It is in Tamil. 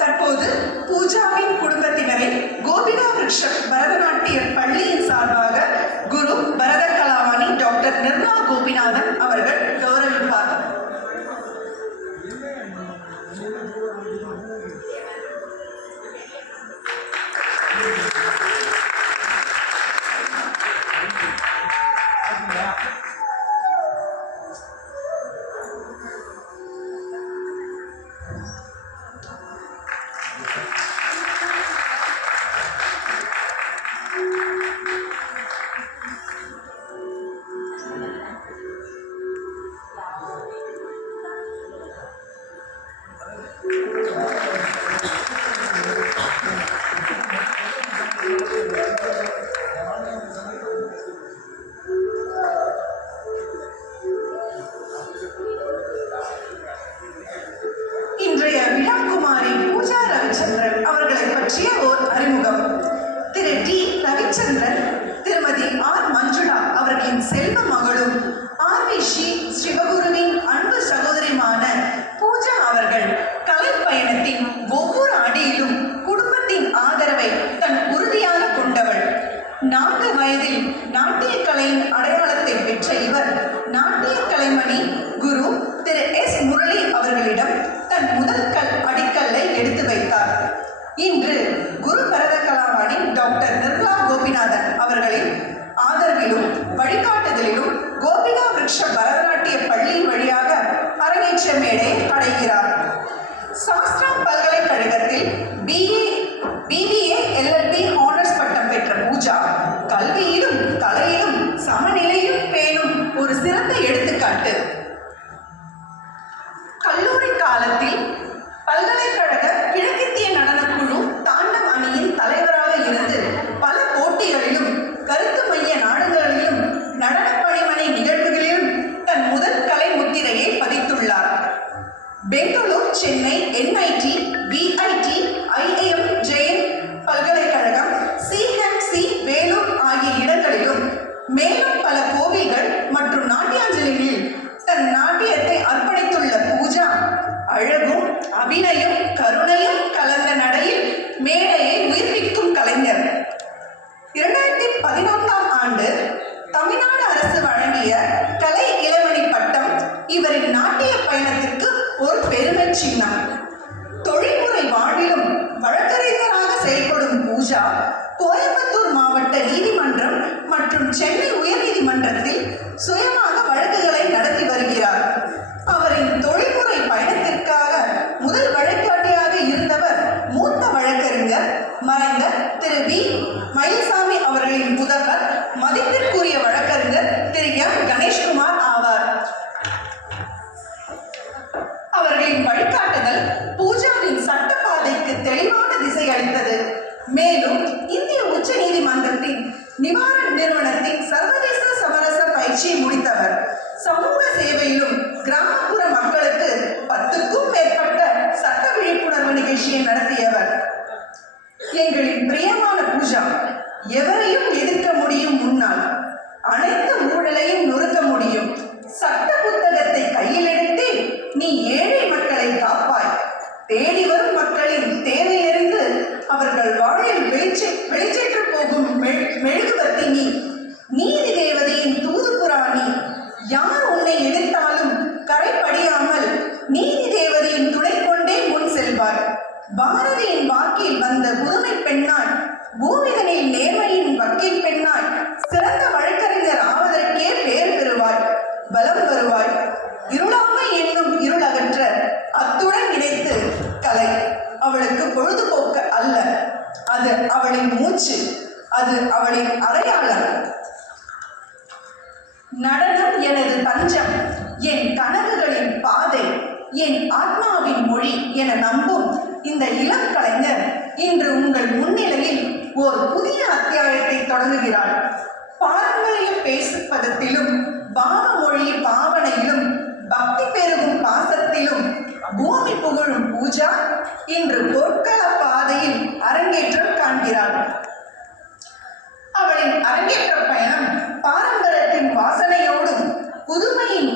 தற்போது பூஜாவின் குடும்பத்தினரை கோபிகா விருக்ஷம் பரதநாட்டிய பள்ளியின் சார்பாக குரு பரத கலாவாணி டாக்டர் நிர்மலா கோபிநாதன் அவர்கள் கௌரவிப்பார். இன்றைய விழாக்குமாரி பூஜா ரவிச்சந்திரன் அவர்களை பற்றிய ஓர் அறிமுகம். திரு டி ரவிச்சந்திரன் திருமதி ஆர் மஞ்சுளா அவர்களின் செல்வ மகளும் ஆர்விஷி சிவகுருவின் அன்பு சகோதரியுமான பூஜா அவர்கள் கலை பயணத்தின் ஒவ்வொரு அடியிலும் குடும்பத்தின் ஆதரவை தன் உறுதியாக கொண்டவள். 4 வயதில் நாட்டிய கலையின் அடையாளத்தை பெற்ற இவர் நாட்டிய கலைமணி குரு திரு எஸ் முரளி அவர்களிடம் தன் முதல் அடிக்கல்லை எடுத்து வைத்தார். இன்று குரு பரத கலாவாணி டாக்டர் நிர்மலா கோபிநாதன் அவர்களின் ஆதரவிலும் வழிகாட்டுதலிலும் கோபிகா விருக்ஷ பரதநாட்டிய பள்ளியின் வழியாக அரங்கேற்ற மேடை அடைகிறார். சாஸ்திரா பல்கலைக்கழகத்தில் BBA LLB ஹானர்ஸ் பட்டம் பெற்ற பூஜா கல்வியிலும் கலையிலும் சமநிலையும் பேணும் ஒரு சிறந்த எடுத்துக்காட்டு. கல்லூரி காலத்தில் பல்கலைக்கழக கிழக்கித்திய நடனக்குழு தாண்டம் அணியின் தலைவராக இருந்து பல போட்டிகளிலும் கருத்து மைய நாடுகளிலும் நடன பணிமனை நிகழ்வுகளிலும் தன் முதல் கலை முத்திரையை பதித்துள்ளார். Bangalore, Chennai, NIT, VIT, IIM, Jain பல்கலைக்கழகம், CMC, வேலூர் ஆகிய இடங்களிலும் மேலும் பல கோவில்கள் மற்றும் நாட்டியாஞ்சலிகளில் தன் நாட்டியத்தை அர்ப்பணித்துள்ள பூஜா அழகும் அபிநயம் கருணையும் கலந்த நடையில் மேடையை உயிர்ப்பிக்கும் கலைஞர். 2014ஆம் ஆண்டு தமிழ்நாடு அரசு வழங்கிய கலை இளவணி பட்டம் இவரின் நாட்டிய பயணத்திற்கு ஒரு பெருமை சின்னம். தொழில்முறை வாழ்விலும் வழக்கறிஞராக செயல்படும் பூஜா கோயம்புத்தூர் மாவட்ட நீதிமன்றம் மற்றும் சென்னை உயர்நீதிமன்றத்தில் சுயமாக வழக்குகளை நடத்தி வருகிறார். அவரின் தொழில்முறை பயணத்திற்காக முதல் வழிகாட்டியாக இருந்தவர் மூத்த வழக்கறிஞர் மறைந்த திரு வி மயில்சாமி அவர்களின் புதல்வர் மதிப்பிற்குரிய வழக்கறிஞர் திரு எம் கணேஷ்குமார் ஆவார். அவர்களின் வழிகாட்டுதல் பூஜாவின் சட்ட பாதைக்கு தெளிவான திசை அளித்தது. மேலும் இந்திய உச்ச நீதிமன்றத்தின் நிவாரண நிறுவனத்தின் சர்வதேச சமரச பயிற்சியை முடித்தவர். சமூக சேவையிலும் கிராமப்புற மக்களுக்கு 10க்கும் மேற்பட்ட சட்ட விழிப்புணர்வு நிகழ்ச்சியை நடத்தியவர். எங்களின் பிரியமான பூஜா எவரையும் எதிர்க்க முடியும், முன்னால் அனைத்து ஊழலையும் நொறுக்க முடியும். சட்ட புத்தகத்தை கையில் எடுத்து நீ ஏழை மக்களை காப்பாய். தேடி வரும் மக்களின் தேவையிலிருந்து அவர்கள் வாழ்வில் வெளிச்சேற்று போகும் மெழுகுவர்த்தி நீ. நீதி தேவதையின் தூதுபுராணி. யார் உன்னை எதிர்த்தாலும் கரைப்படியாமல் நீதி தேவதையின் துணை கொண்டே முன் செல்வார். பாரதியின் வாக்கில் வந்த புதுமை பெண்ணாய், பூமிதனில் நேர்மையின் வக்கீல் பெண்ணாய், சிறந்த வழக்கறிஞர் ஆவதற்கே பேர் பெறுவாய், பலம் வருவாய். இருளாமை என்னும் இருள் அகற்ற அத்துடன் இணைத்து கலை அவளுக்கு பொழுதுபோக்கு அல்ல, அது அவளின் மூச்சு, அது அவளின் அடையாளம். நடனம் எனது தஞ்சம், என் கனவுகளின் பாதை, என் ஆத்மாவின் மொழி என நம்பும் இந்த இளம் கலைஞர் இன்று உங்கள் முன்னிலையில் ஓர் புதிய அத்தியாயத்தை தொடங்குகிறார். பாரம்பரிய பேசுப்பதத்திலும் பாவ மொழி பாவனையிலும் பக்தி பெருகும் பாசத்திலும் பூமி புகழும் பூஜா இன்று பொற்கள பாதையில் அரங்கேற்றம் காண்கிறார். அவளின் அரங்கேற்ற பயணம் பாரம்பரியத்தின் வாசனையோடும் புதுமையின்